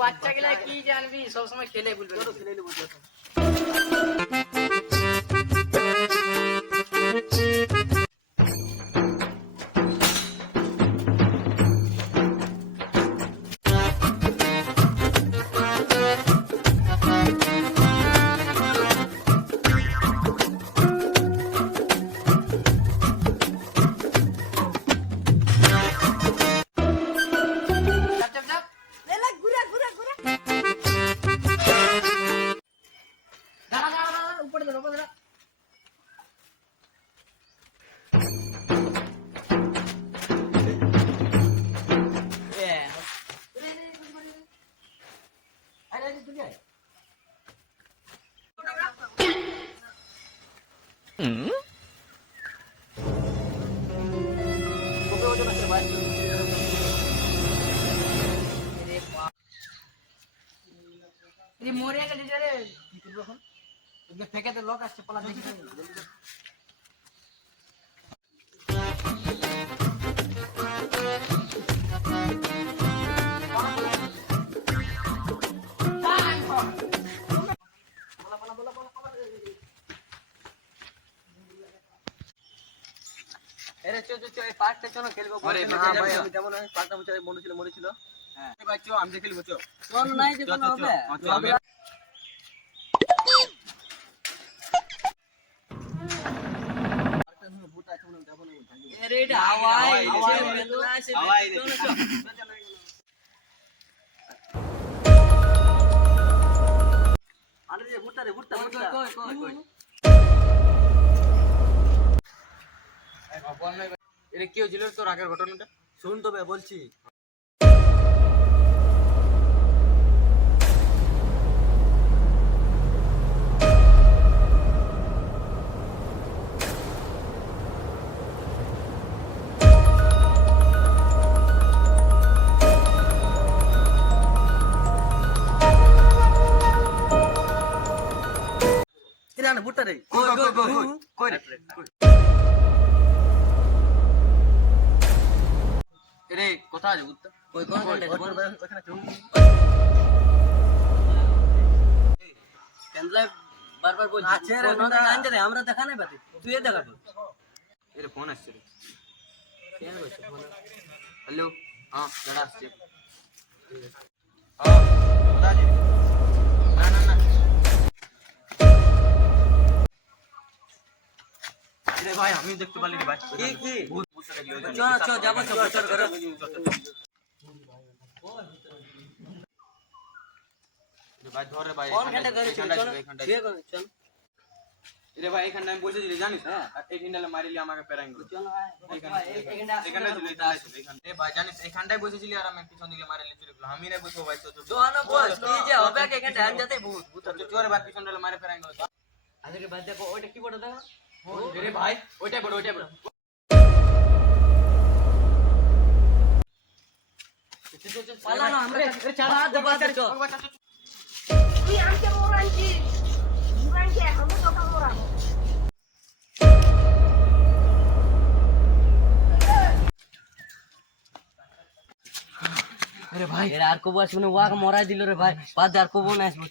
বাচ্চা গেলা কি জানবি, সবসময় খেলে বলবে। মরে গেলি রে, কি করবো এখন? ফেঁকে দে, লোক আসছে, পালা দেখি। চলো খেলবো। মরেছিল। হ্যাঁ আমি খেলবো। চল নাই যে কোনো হবে। কি হয়েছিল তোর আগের ঘটনাটা? শুন তবে বলছি। ভুট্টা রে রে কোথায় আছে ভুট্টা? বারবার বলছি আমরা দেখা নাই পাতি, তুই দেখা তো। এর ফোন আসছে রে। হ্যালো, হ্যাঁ দাদা আসছে। ভাই আমি দেখতে পারলি ভাই কি চল যাবো ভাই ধরে ভাই রে ভাই এখানে আমি বসে ছিলি জানিস না, এই ফিন্ডালে মারিলি আমাকে প্যারাইঙ্গ। ভাই জানিস এখানটাই বসেছিলি আর আমি পিছন দিকে মারিলি চলে গেল। আমি না বসবো ভাই, চোরে ভাই পিছন ডালে মারে প্যারাইঙ্গ। আজকে ভাই দেখো ওইটা কি বড় দেখো রে ভাই, ওইটাই বড় পালানো আমরা চালা দবা দে চল। তুই আমাকে মোরাইছি আমি তোকে মোরাবো। আরে ভাই এর আর কবো আসবে না, ওয়াকে মরাই দিল রে ভাই, বাদ আর কবো না আসবে।